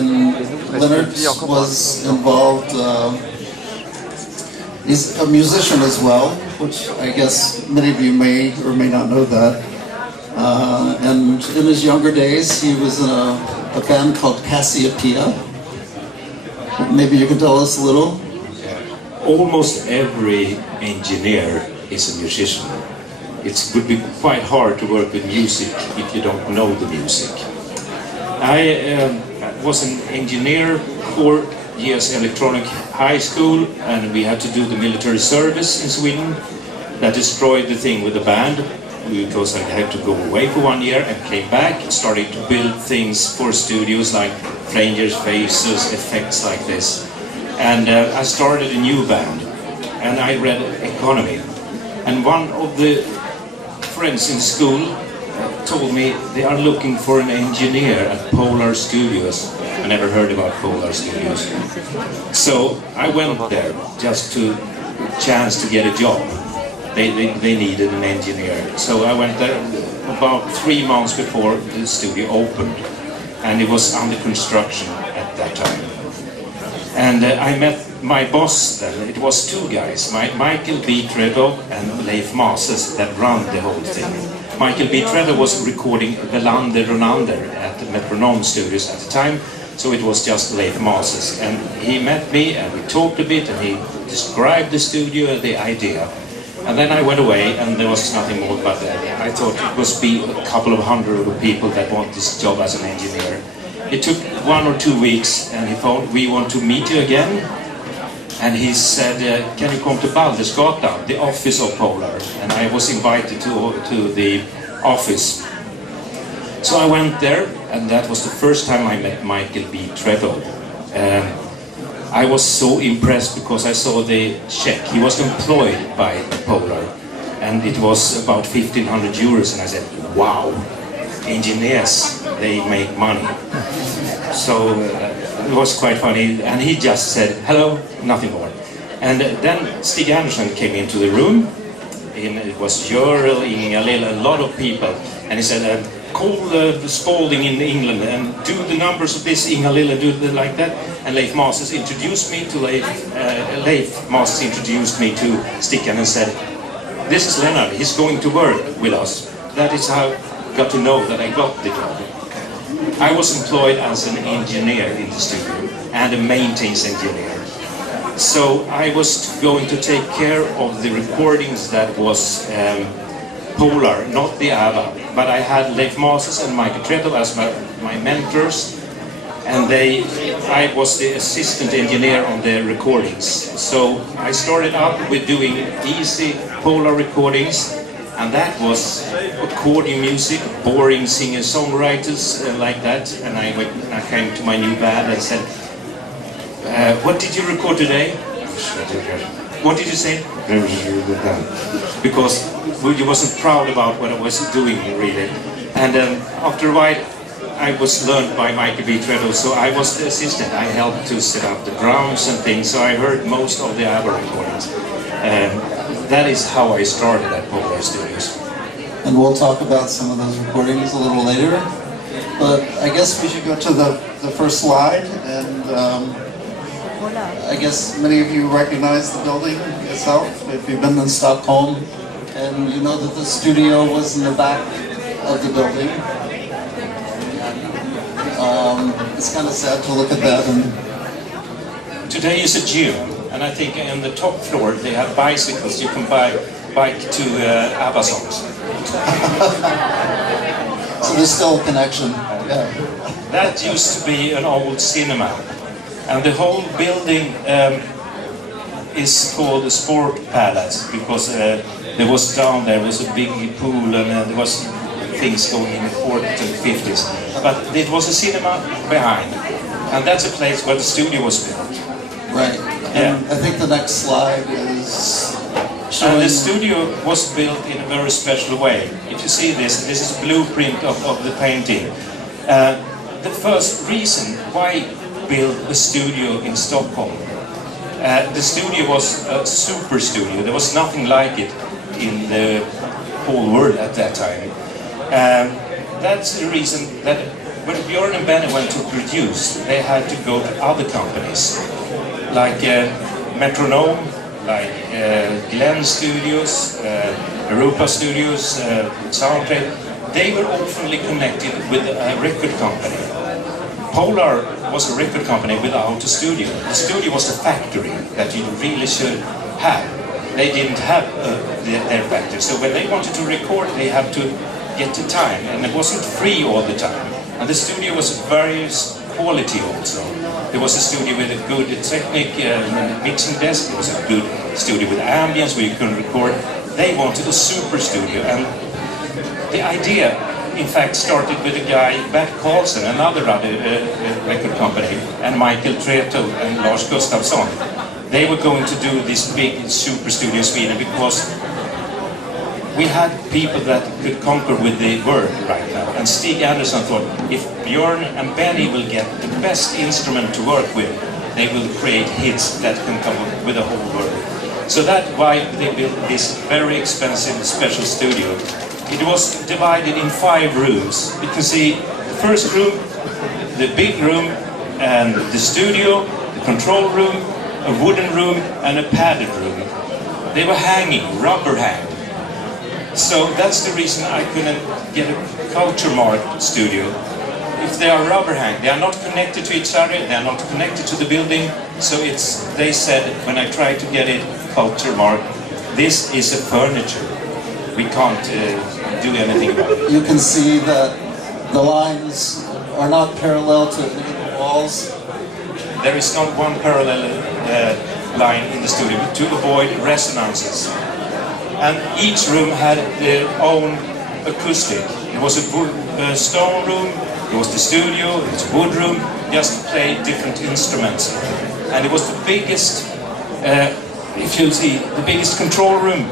and Lennart was involved. He's a musician as well, which I guess many of you may or may not know that. And in his younger days, he was in a band called A.A.T. Maybe you can tell us a little. Almost every engineer is a musician. It would be quite hard to work with music if you don't know the music. I was an engineer 4 years electronic high school, and we had to do the military service in Sweden. That destroyed the thing with the band, because I had to go away for 1 year and came back, started to build things for studios like strangers' faces, effects like this. And I started a new band, and I read economy. And one of the friends in school told me they are looking for an engineer at Polar Studios. I never heard about Polar Studios. So I went there just to chance to get a job. They needed an engineer. So I went there about 3 months before the studio opened. And it was under construction at that time. And I met my boss then. It was 2 guys, Michael B. Trevo and Leif Mases, that ran the whole thing. Michael B. Trevo was recording Velander Ronander at the Metronome Studios at the time, so it was just Leif Mases. And he met me and we talked a bit and he described the studio and the idea. And then I went away and there was nothing more about that. I thought it must be a couple of hundred people that want this job as an engineer. It took 1 or 2 weeks and he phoned, we want to meet you again. And he said, can you come to Baldersgatan, the office of Polar? And I was invited to the office. So I went there, and that was the first time I met Michael B. Trevo. I was so impressed because I saw the check. He was employed by Polar, and it was about 1,500 euros. And I said, wow, engineers, they make money. So it was quite funny, and he just said, hello, nothing more. And then Stig Andersson came into the room, and it was Görel, Inga Lill, a lot of people, and he said, call Spalding in England and do the numbers of this, Inga Lill, and do it like that. And Leif Mases introduced me to Leif Mases introduced me to Stig and said, this is Lennart, he's going to work with us. That is how I got to know that I got the job. I was employed as an engineer in the studio and a maintenance engineer. So I was going to take care of the recordings that was Polar, not the ABBA. But I had Leif Mases and Michael Trevel as my mentors, and I was the assistant engineer on the recordings. So I started out with doing easy Polar recordings. And that was accordion music, boring singer-songwriters like that. And I came to my new band and said, what did you record today? What did you say? Because you wasn't proud about what I was doing, really. And after a while, I was learned by Michael B. Treadle, so I was the assistant. I helped to set up the drums and things, so I heard most of the ABBA recordings. That is how I started at Polar Studios. And we'll talk about some of those recordings a little later. But I guess we should go to the first slide. And I guess many of you recognize the building itself if you've been in Stockholm. And you know that the studio was in the back of the building. It's kind of sad to look at that. And today is a gym. And I think on the top floor they have bicycles. You can bike to ABBA songs. So there's still a connection. Yeah. That used to be an old cinema. And the whole building is called the Sport Palace because there was down there was a big pool and there was things going in the 40s and 50s. But it was a cinema behind. And that's a place where the studio was built. Right. Yeah. I think the next slide is showing... And the studio was built in a very special way. If you see this is a blueprint of the painting. The first reason why build a studio in Stockholm. The studio was a super studio. There was nothing like it in the whole world at that time. That's the reason that when Björn and Benny went to produce, they had to go to other companies, like Metronome, like Glenn Studios, Europa Studios, Soundtrack. They were often connected with a record company. Polar was a record company without a studio. The studio was the factory that you really should have. They didn't have their factory, so when they wanted to record, they had to get the time, and it wasn't free all the time. And the studio was various quality also. There was a studio with a good technique, mixing desk. There was a good studio with ambience where you could record. They wanted a super studio, and the idea, in fact, started with a guy, Bert Karlsson, another record company, and Michael Treto and Lars Gustafsson. They were going to do this big super studio in Sweden because we had people that could conquer with the word right now. And Stig Andersson thought, if Björn and Benny will get the best instrument to work with, they will create hits that can come up with the whole world. So that's why they built this very expensive special studio. It was divided in 5 rooms. You can see the first room, the big room, and the studio, the control room, a wooden room, and a padded room. They were hanging, rubber hanged. So that's the reason I couldn't get a culture mark studio. If they are rubber hanged, they are not connected to each other, they are not connected to the building. So they said, when I tried to get it culture mark, this is a furniture. We can't do anything about it. You can see that the lines are not parallel to any of the walls. There is not one parallel line in the studio to avoid resonances. And each room had their own acoustic. There was a stone room, there was the studio, there was a wood room, just play different instruments. And it was the biggest, if you see, the biggest control room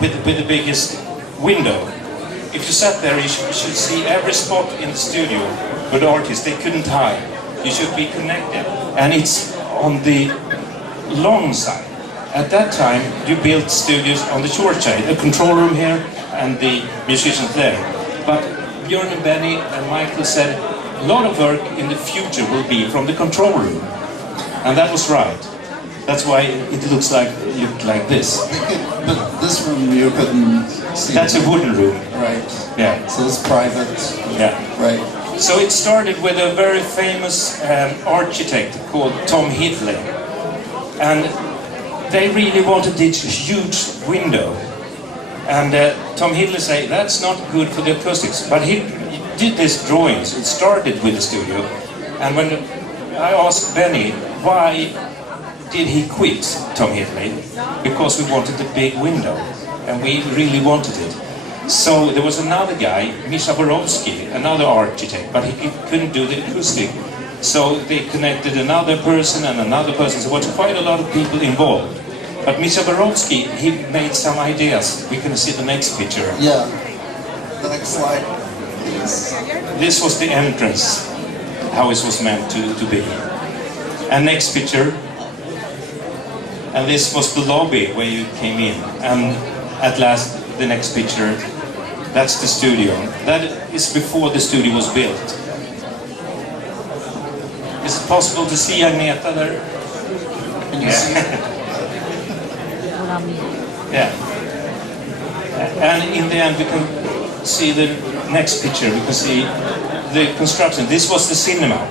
with the biggest window. If you sat there, you should see every spot in the studio with the artists. They couldn't hide. You should be connected. And it's on the long side. At that time, you built studios on the short side, a control room here and the musicians there. But Björn and Benny and Michael said a lot of work in the future will be from the control room. And that was right. That's why it looks like this. But this room you couldn't see. That's a wooden room. Right. Yeah. So it's private. Yeah. Right. So it started with a very famous architect called Tom Hidley. And they really wanted this huge window. And Tom Hidley said, that's not good for the acoustics. But he did these drawings. It started with the studio. And when I asked Benny, why did he quit Tom Hidley? Because we wanted the big window. And we really wanted it. So there was another guy, Misha Borowski, another architect, but he couldn't do the acoustic. So they connected another person and another person. So there was quite a lot of people involved. But Misha Borowski, he made some ideas. We can see the next picture. Yeah. The next slide, please. This was the entrance, how it was meant to be. And next picture. And this was the lobby where you came in. And at last, the next picture. That's the studio. That is before the studio was built. Is it possible to see Agneta there? Can you see? Yeah. And in the end we can see the next picture. We can see the construction. This was the cinema.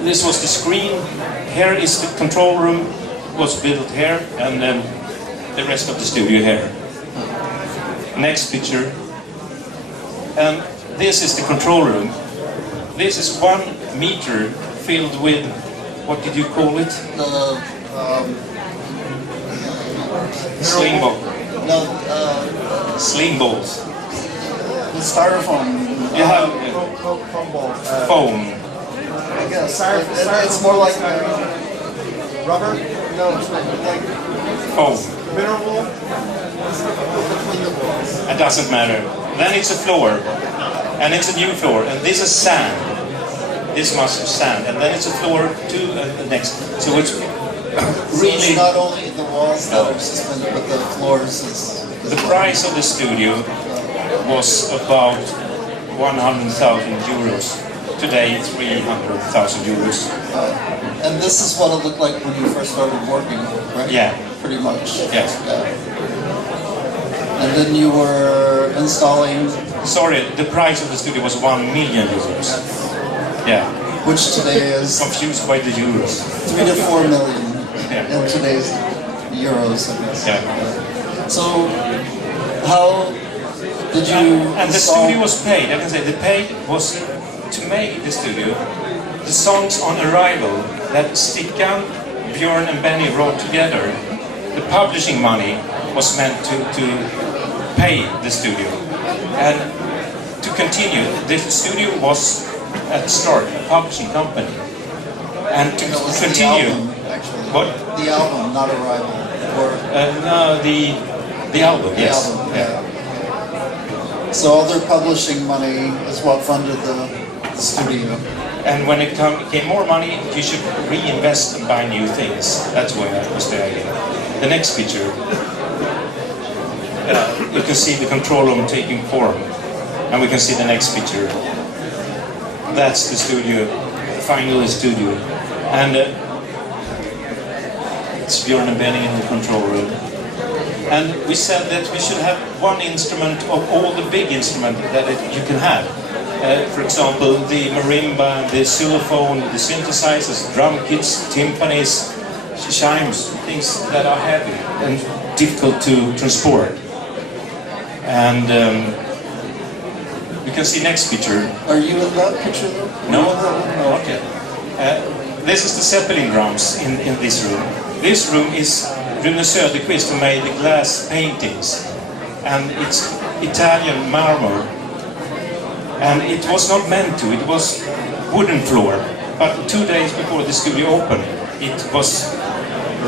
This was the screen. Here is the control room. Was built here, and the rest of the studio here. Next picture. And this is the control room. This is 1 meter filled with, what did you call it? Sling ball. No, sling balls. the styrofoam. You have foam ball. foam. I guess. It's more like rubber? No, it's like Foam. mineral. It doesn't matter. Then it's a floor. And it's a new floor. And this is sand. This much sand. And then it's a floor too, next. So it's really... So it's not only the walls that are suspended, but the floors is... The price of the studio was about 100,000 euros. Today, 300,000 euros. And this is what it looked like when you first started working, right? Yeah. Pretty much. Yes. Yeah. And then you were installing... Sorry, the price of the studio was 1 million euros. Yeah. Which today is... Confused by the euros. 3 to 4 million Yeah. in today's euros, I guess. Yeah. So, how did you And the install... studio was paid. I can say the paid was to make the studio. The songs on arrival that Stickan, Björn and Benny wrote together, the publishing money was meant to pay the studio. And to continue, the studio was at the start a publishing company. And to continue... The album, actually. What? The album, not Arrival. Or no, the album, the yes. album, yeah. So all their publishing money is what funded the studio. And when it came more money, you should reinvest and buy new things. That's why that was the idea. The next picture, you can see the control room taking form. And we can see the next picture. That's the studio, final studio. And it's Björn and Benny in the control room. And we said that we should have one instrument of all the big instruments that you can have. For example, the marimba, the xylophone, the synthesizers, drum kits, timpanis, chimes, things that are heavy and difficult to transport. And you can see next picture. Are you in that picture though? No, No. not yet. This is the Zeppelin drums in this room. This room is Rune Söderqvist who made the glass paintings. And it's Italian marmor. And it was not meant to, it was wooden floor. But 2 days before the studio opened, it was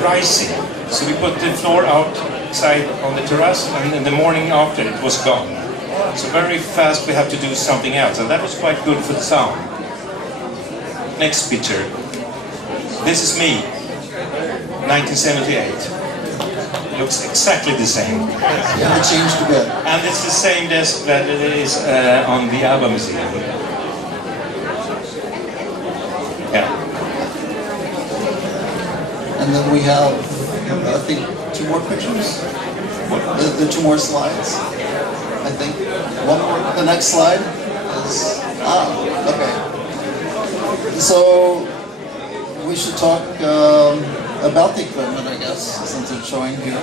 rising. So we put the floor outside on the terrace, and in the morning after it was gone. So very fast we have to do something else, and that was quite good for the sound. Next picture. This is me, 1978. Looks exactly the same. Yeah, it changed a bit. And it's the same desk that it is on the ABBA museum. Yeah. And then we have, I think, 2 more pictures? The 2 more slides, I think. One more, the next slide is, okay. So, we should talk about the equipment, I guess, since it's showing here.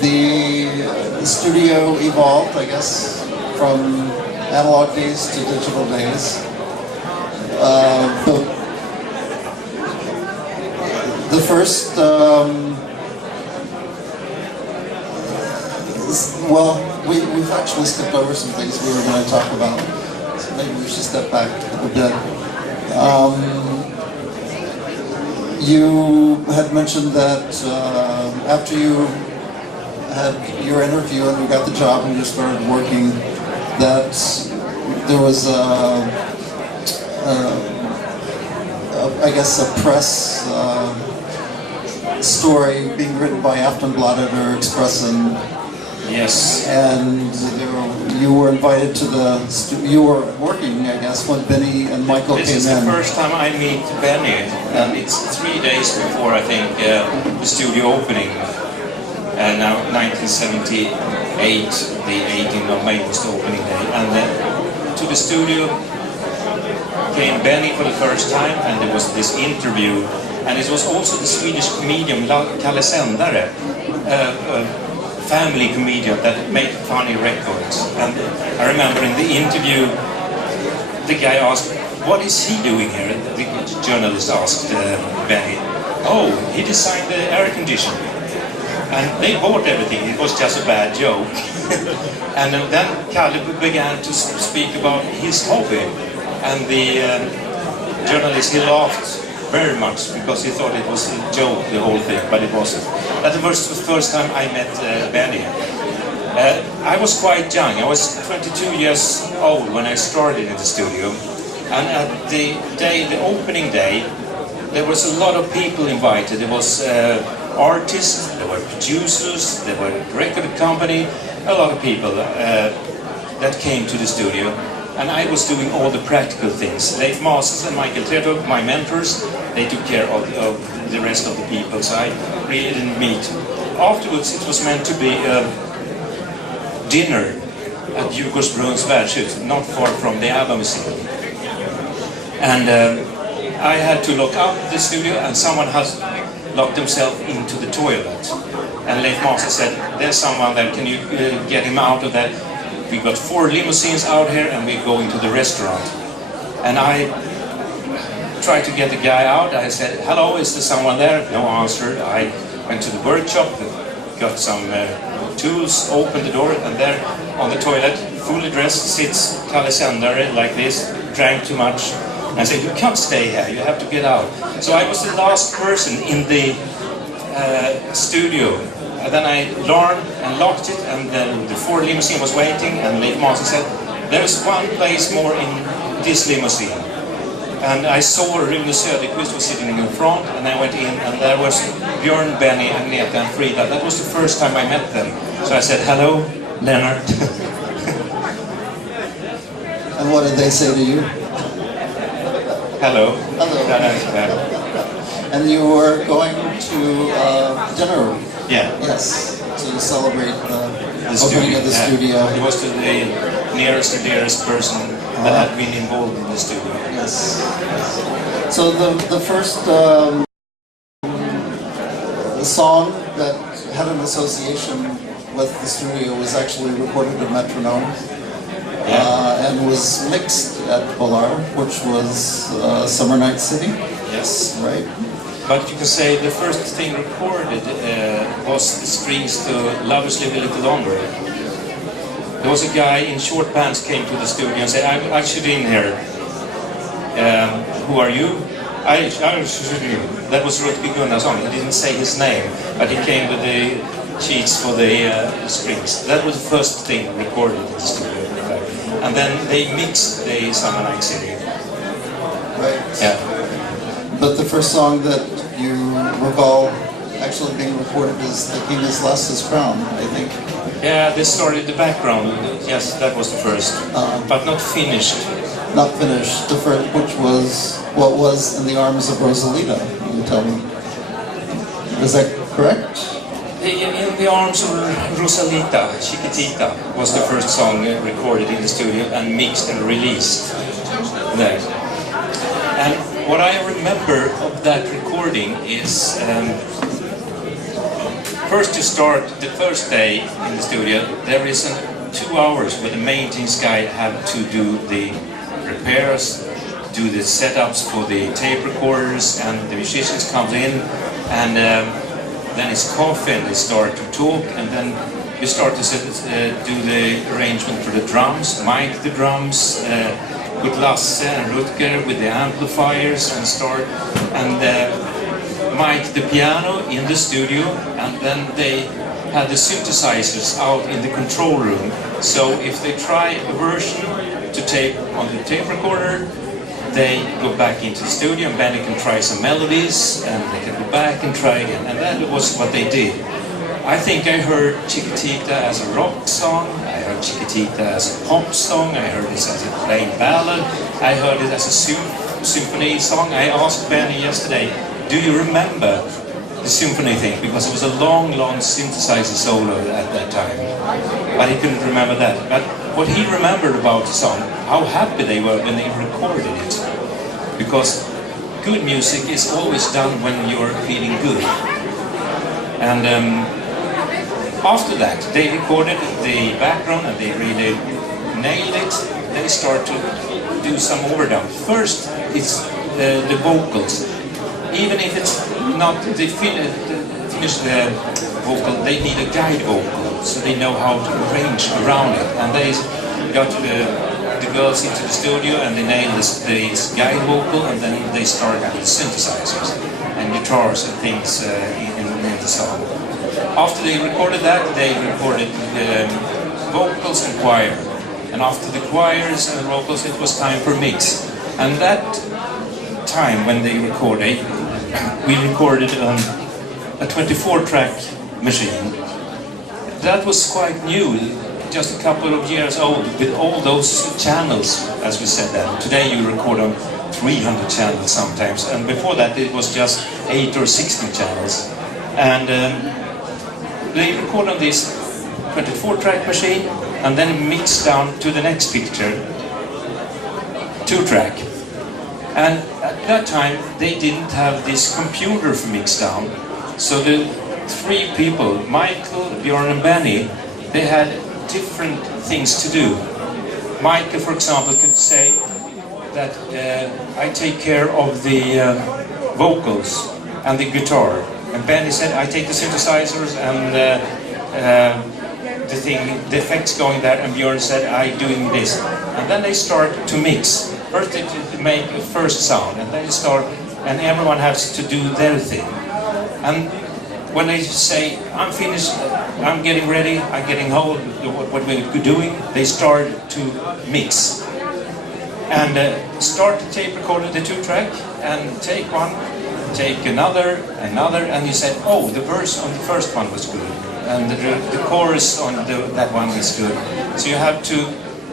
The studio evolved, I guess, from analog days to digital days. The first, well, we've actually skipped over some things we were going to talk about, so maybe we should step back a bit. You had mentioned that after you had your interview and you got the job and you started working, that there was I guess a press story being written by Aftonbladet or Expressen. Yes. And you were invited to you were working, I guess, when Benny and Michael came in. This is the first time I meet Benny, and it's 3 days before, I think, the studio opening. Now, 1978, the 18th of May was the opening day. And then to the studio came Benny for the first time, and there was this interview. And it was also the Swedish comedian Kalle Sändare, family comedian that made funny records. And I remember in the interview, the guy asked, "What is he doing here?" The journalist asked Benny. "Oh, he designed the air conditioner." And they bought everything, it was just a bad joke. And then Kalle began to speak about his hobby. And the journalist, he laughed very much because he thought it was a joke, the whole thing, but it wasn't. That was the first time I met Benny. I was quite young. I was 22 years old when I started in the studio. And at the opening day, there was a lot of people invited. There was artists, there were producers, there were record company, a lot of people. that came to the studio, and I was doing all the practical things. Leif Masters and Michael Tredov, my mentors, they took care of the rest of the people, so I really didn't meet. Afterwards, it was meant to be a dinner at Djurgårdsbrunns värdshus, not far from the ABBA museum. And I had to lock up the studio, and someone has locked himself into the toilet. And Leif Master said, there's someone there, can you get him out of that? We got 4 limousines out here, and we're going to the restaurant. And I tried to get the guy out. I said, hello, is there someone there? No answer. I went to the workshop, got some tools, opened the door, and there on the toilet, fully dressed, sits Kalle Sändare like this, drank too much. And I said, you can't stay here, you have to get out. So I was the last person in the studio. And then I learned and locked it, and then the 4 limousine was waiting, and Leif Master said, there's one place more in this limousine. And I saw Rune Söderqvist was sitting in front, and I went in, and there was Björn, Benny, Agneta, and Frida. That was the first time I met them. So I said, hello, Lennart. And what did they say to you? Hello. Hello. And you were going to dinner? Yeah. Yes, to celebrate the opening studio, of the studio. It was to the nearest and dearest person that had been involved in the studio. Yes. So the first song that had an association with the studio was actually recorded at Metronome. And was mixed at Polar, which was Summer Night City. Yes. Right. But you can say the first thing recorded was the strings to Lovers Live a Little Longer. There was a guy in short pants came to the studio and said, I should in here. Who are you? I should in. That was Rutger Gunnarsson. He didn't say his name, but he came with the sheets for the strings. That was the first thing recorded in the studio. And then they mixed the Summer Night City. Right. Yeah. But the first song that you recall actually being recorded is The King Has Lost His Crown, I think. Yeah, this started the background. Yes, that was the first. But not finished. Not finished. The first, which was what was In the Arms of Rosalita, you tell me. Is that correct? In the Arms of Rosalita, Chiquitita, was the first song recorded in the studio and mixed and released there. And what I remember of that recording is, first to start, the first day in the studio, there is 2 hours where the maintenance guy had to do the repairs, do the setups for the tape recorders, and the musicians come in, and then it's coffee, and they start to talk, and then you start to do the arrangement for the drums, mic the drums, with Lasse and Rutger with the amplifiers, and start and mic the piano in the studio, and then they had the synthesizers out in the control room. So if they try a version to tape on the tape recorder, they go back into the studio, and Benny can try some melodies, and they can go back and try again. And that was what they did. I think I heard Chiquitita as a rock song, I heard Chiquitita as a pop song, I heard this as a plain ballad, I heard it as a symphony song. I asked Benny yesterday, do you remember the symphony thing? Because it was a long synthesizer solo at that time. But he couldn't remember that. But what he remembered about the song, how happy they were when they recorded it. Because good music is always done when you're feeling good. And after that, they recorded the background and they really nailed it. They start to do some overdub. First, it's the vocals. Even if it's not the finished vocal, they need a guide vocal, so they know how to arrange around it. And they got the girls into the studio and they nailed this guide vocal, and then they started with synthesizers and guitars and things in the song. After they recorded that, they recorded vocals and choir. And after the choirs and the vocals, it was time for mix. And that time when they recorded, we recorded a 24-track machine. That was quite new. just a couple of years old with all those channels, as we said then. Today you record on 300 channels sometimes, and before that it was just 8 or 16 channels. And they record on this 24-track machine, and then mix down to the next picture, 2-track. And at that time they didn't have this computer for mix down, so the 3 people, Michael, Björn and Benny, they had different things to do. Michael, for example, could say that I take care of the vocals and the guitar, and Benny said I take the synthesizers and the effects going there, and Björn said I doing this. And then they start to mix. First they make a first sound, and then they start, and everyone has to do their thing. And when they say I'm finished, I'm getting ready, I'm getting hold of what we're doing, they start to mix. And start to tape record the 2-track, and take one, take another, and you said, oh, the verse on the first one was good, and the chorus on that one was good. So you have to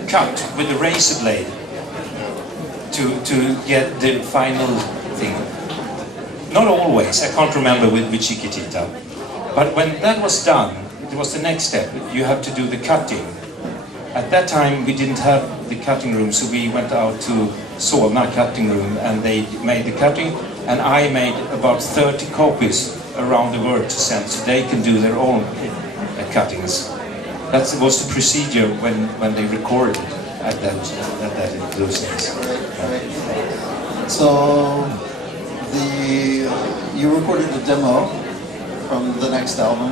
cut with the razor blade to get the final thing. Not always, I can't remember with Chiquitita. But when that was done, it was the next step. You have to do the cutting. At that time we didn't have the cutting room, so we went out to Solna cutting room, and they made the cutting, and I made about 30 copies around the world to send, so they can do their own cuttings. That was the procedure when they recorded at those days. So you recorded a demo from the next album.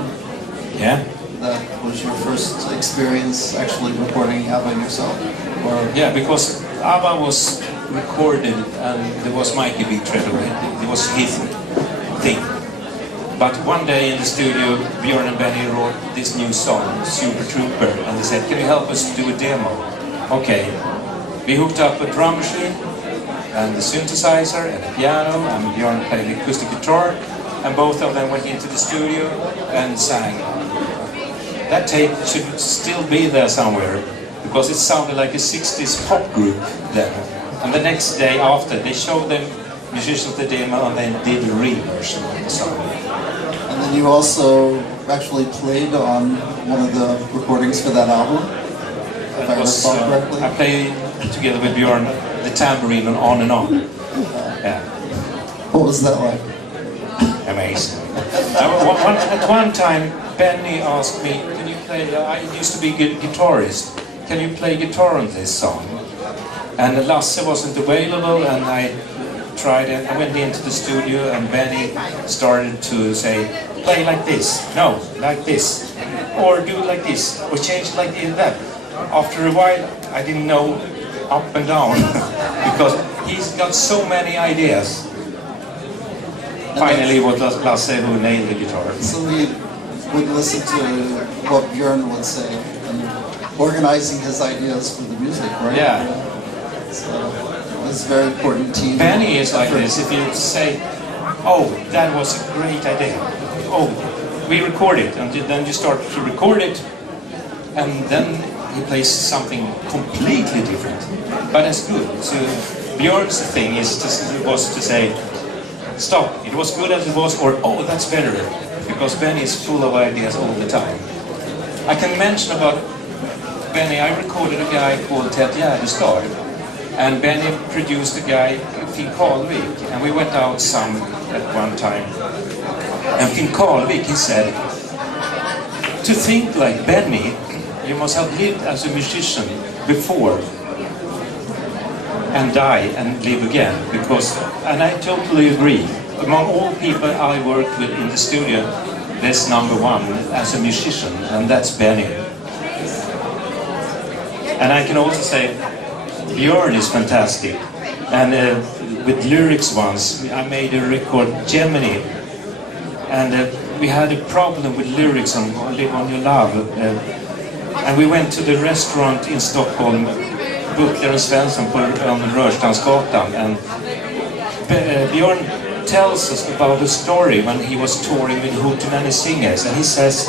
Yeah. That was your first experience actually recording ABBA yourself? Or? Yeah, because ABBA was recorded and there was Mikey Big Treadle. It was his thing. But one day in the studio, Björn and Benny wrote this new song, Super Trooper, and they said, can you help us to do a demo? Okay. We hooked up a drum machine and the synthesizer and a piano, and Björn played the acoustic guitar, and both of them went into the studio and sang. That tape should still be there somewhere, because it sounded like a 60s pop group then. And the next day after, they showed them musicians the demo, and they did a real version of the song. And then you also actually played on one of the recordings for that album, if I recall correctly. I played together with Björn the tambourine on and on. Yeah. What was that like? Amazing. At one time, Benny asked me, can you play, I used to be a guitarist, can you play guitar on this song? And Lasse wasn't available, and I tried it. I went into the studio, and Benny started to say, play like this, no, like this, or do it like this, or change it like that. After a while, I didn't know up and down, because he's got so many ideas. Finally, it was Lasse who nailed the guitar. So we would listen to what Björn would say, and organizing his ideas for the music, right? Yeah. So it's a very important team. Benny is like this. If you say, oh, that was a great idea. Oh, we record it, and then you start to record it, and then he plays something completely different. But it's good. So Björn's thing was to say, stop, it was good as it was, or oh, that's better. Because Benny is full of ideas all the time. I can mention about Benny, I recorded a guy called Ted Gärdestad, and Benny produced a guy, Finn Karlvik, and we went out some at one time. And Finn Karlvik, he said, to think like Benny, you must have lived as a musician before and die and live again, because, and I totally agree, among all people I worked with in the studio, there's number one as a musician, and that's Benny. And I can also say Björn is fantastic, and with lyrics once I made a record, Gemini, and we had a problem with lyrics on Live On Your Love, and we went to the restaurant in Stockholm, Butler and Svensson on Rörstrandsgatan, and Björn tells us about a story when he was touring with Hootenanny Singers, and he says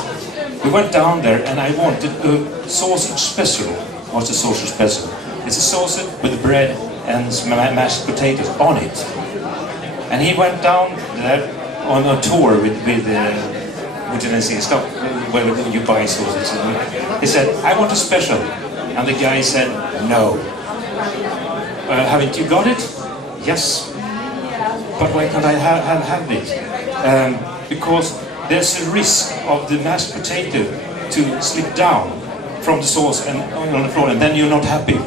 We went down there and I wanted a sausage special. What's a sausage special? It's a sausage with bread and some mashed potatoes on it. And he went down there on a tour with what did I say? Stop, where you buy sausage. He said, I want a special. And the guy said, no. Haven't you got it? Yes. But why can't I have it? Because there's a risk of the mashed potato to slip down from the sauce and on the floor, and then you're not happy.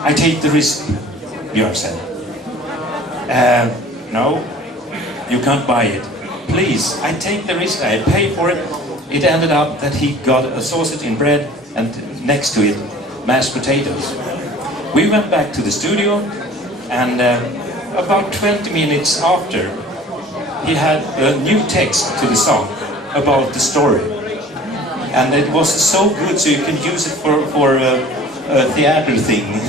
I take the risk, Björn said. No, you can't buy it. Please, I take the risk, I pay for it. It ended up that he got a sausage in bread and next to it, mashed potatoes. We went back to the studio and about 20 minutes after, he had a new text to the song about the story. And it was so good so you can use it for a theater thing.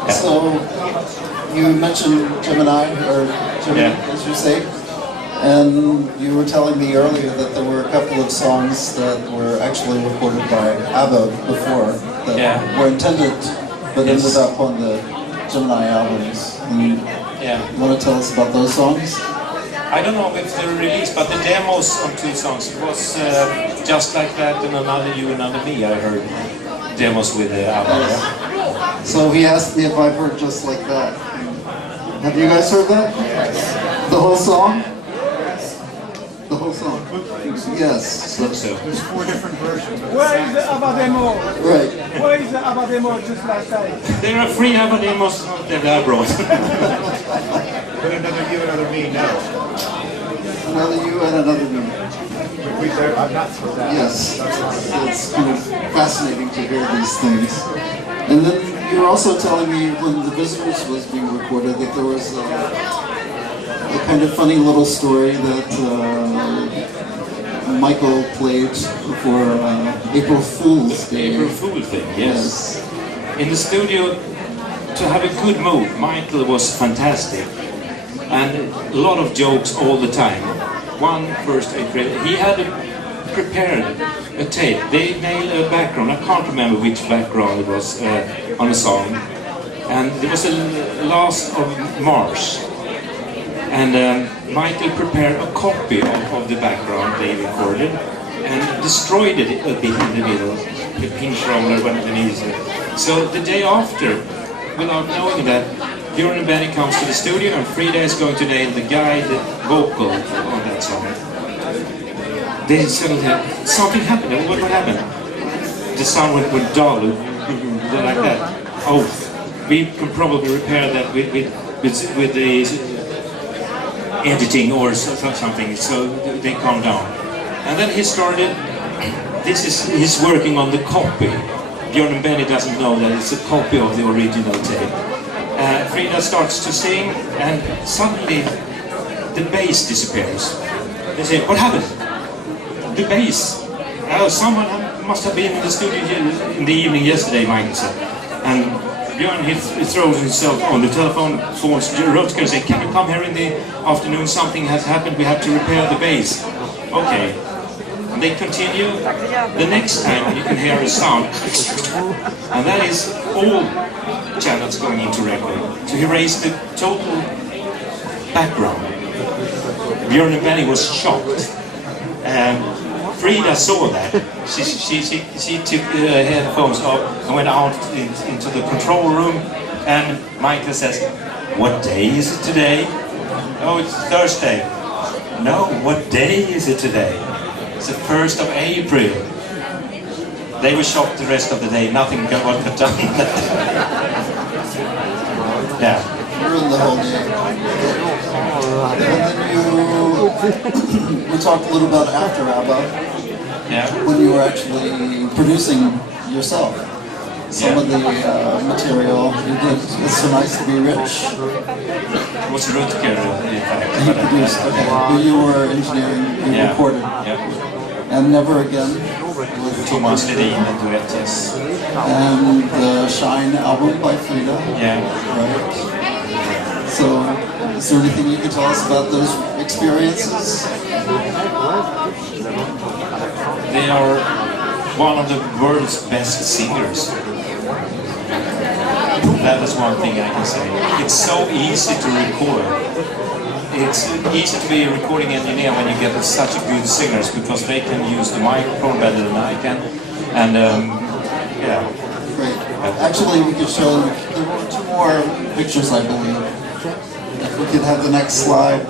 Yeah. So, you mentioned Gemini, or Gemini, as you say, and you were telling me earlier that there were a couple of songs that were actually recorded by ABBA before that were intended, but ended up on the Gemini albums. And you want to tell us about those songs? I don't know if they're released, but the demos on 2 songs, it was Just Like That and Another You, Another Me. I heard demos with ABBA. Yes. So he asked me if I've heard Just Like That. Have you guys heard that? Yes. The whole song? The whole song? Yes. So. There's 4 different versions. Where is the ABBA demo? Right. Where is the ABBA demo just last night? There are 3 ABBA demos that I brought. Put Another You, Another Me now. Another You and Another Me. I'm not for that. Yes. It's kind of fascinating to hear these things. And then you were also telling me when The Visitors was being recorded that there was a kind of funny little story that Michael played for April Fool's Day. April Fool thing, yes. In the studio, to have a good mood, Michael was fantastic. And a lot of jokes all the time. One first April, he had prepared a tape. They nailed a background, I can't remember which background it was on a song. And it was the last of March. And Michael prepared a copy of the background they recorded and destroyed it a bit in the middle, the pinch roller when it needs it. So the day after, without knowing that, Björn and Benny comes to the studio and Frida is going to nail the guide vocal on that song. They suddenly had, something happened. What happened? The sound went dull, like that. Oh, we can probably repair that with the editing or something, so they calmed down. And then he started, he's working on the copy. Björn and Benny doesn't know that it's a copy of the original tape. Frida starts to sing and suddenly the bass disappears. They say, what happened? The bass. Someone must have been in the studio in the evening yesterday, Michael said. And Björn, he throws himself on the telephone, phones Rutger and says, can you come here in the afternoon? Something has happened, we have to repair the bass. Okay. And they continue. The next time you can hear a sound. And that is all channels going into record. So he raised the total background. Björn and Benny was shocked. Frida saw that. She took her headphones off and went out into the control room, and Michael says, what day is it today? Oh, it's Thursday. No, what day is it today? It's the 1st of April. They were shocked the rest of the day. Nothing got done. Yeah. Ruined the whole day. And then we talked a little about after ABBA. Yeah. When you were actually producing yourself. Some of the material you did. It's So Nice to Be Rich. It was Rutger, in fact. He produced, okay. But you were engineering, you recorded. Yeah. And Never Again. With Thomas Ledin and duet, yes. And the Shine album by Frida. Yeah. Right. So, is there anything you can tell us about those experiences? They are one of the world's best singers. That is one thing I can say. It's so easy to record. It's easy to be a recording engineer when you get such good singers, because they can use the microphone better than I can. And yeah. Great. Actually, we could show, there were 2 more pictures, I believe. If we could have the next slide.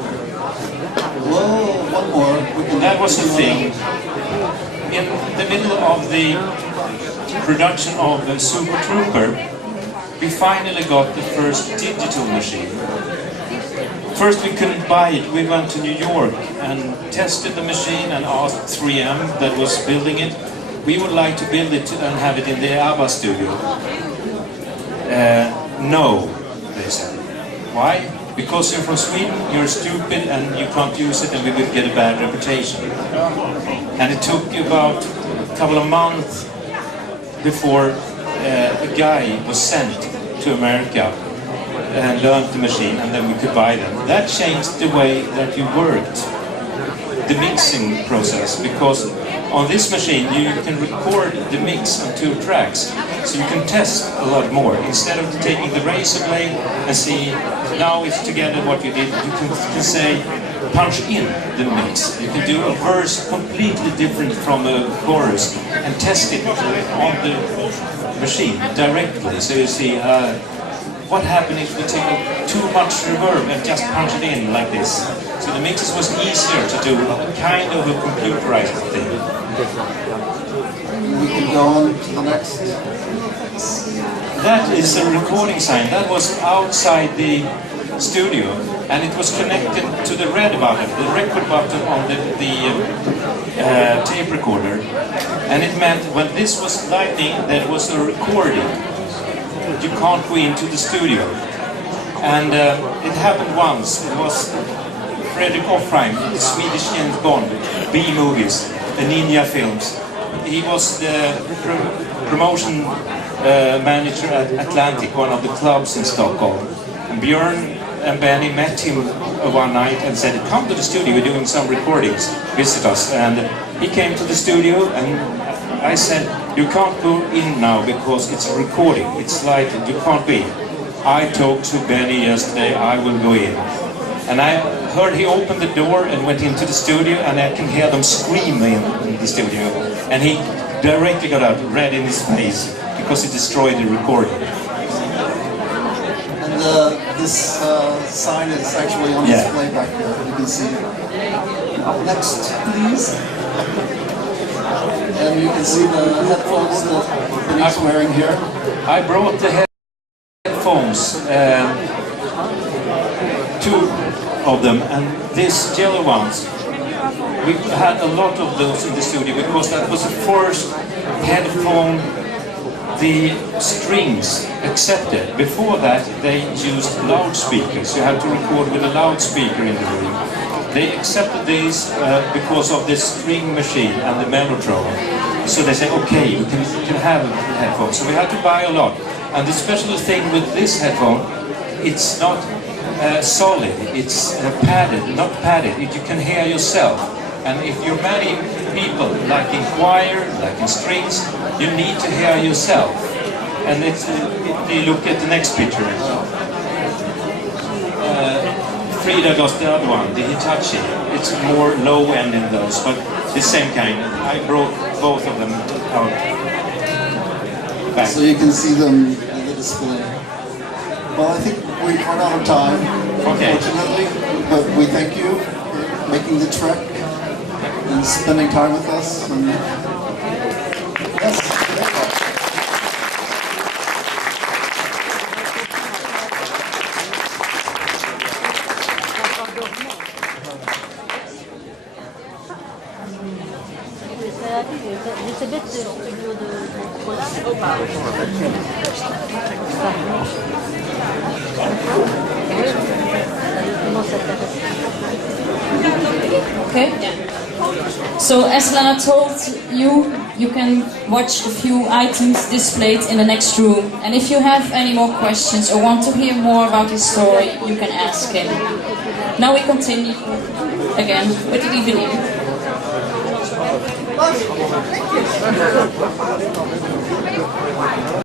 Whoa, one more. That was the thing. In the middle of the production of the Super Trooper, we finally got the first digital machine. First we couldn't buy it. We went to New York and tested the machine and asked 3M that was building it. We would like to build it and have it in the ABBA studio. No, they said. Why? Because you're from Sweden, you're stupid and you can't use it and we will get a bad reputation. And it took about a couple of months before a guy was sent to America and learned the machine, and then we could buy them. That changed the way that you worked, the mixing process, because on this machine you can record the mix on 2 tracks, so you can test a lot more. Instead of taking the razor blade and see, now it's together what you did, you can say, punch in the mix. You can do a verse completely different from a chorus and test it on the machine directly, so you see what happened if we take too much reverb and just punch it in like this. So the mixes was easier to do, kind of a computerized thing. We can go on to the next. That is a recording sign. That was outside the studio, and it was connected to the red button, the record button on the tape recorder. And it meant when this was lightning, there was a recording. You can't go into the studio. And it happened once. It was Fredrik Offheim, the Swedish James Bond, B-movies, the Ninja films. He was the promotion manager at Atlantic, one of the clubs in Stockholm. And Björn and Benny met him one night and said, come to the studio, we're doing some recordings, visit us. And he came to the studio and I said, you can't go in now because it's a recording, it's like you can't be. I talked to Benny yesterday, I will go in. And I heard he opened the door and went into the studio, and I can hear them screaming in the studio. And he directly got out, red in his face, because he destroyed the recording. And this sign is actually on display back there, you can see. Next, please. And you can see the headphones that he's wearing here. I brought the headphones, 2 of them, and these yellow ones. We had a lot of those in the studio because that was the first headphone the strings accepted. Before that, they used loudspeakers. You had to record with a loudspeaker in the room. They accepted these because of the string machine and the mellotron. So they said, okay, you can have a headphone. So we had to buy a lot. And the special thing with this headphone, it's not solid, it's padded, not padded. You can hear yourself. And if you're many people, like in choir, like in strings, you need to hear yourself. And it's, you look at the next picture. Frida got the other one, the Hitachi. It's more low end in those, but the same kind. I brought both of them out back. So you can see them in the display. Well, I think we've run out of time, unfortunately, but we thank you for making the trek and spending time with us. And yes. Okay. So as Lennart told you, you can watch a few items displayed in the next room. And if you have any more questions or want to hear more about his story, you can ask him. Now we continue. again with the evening.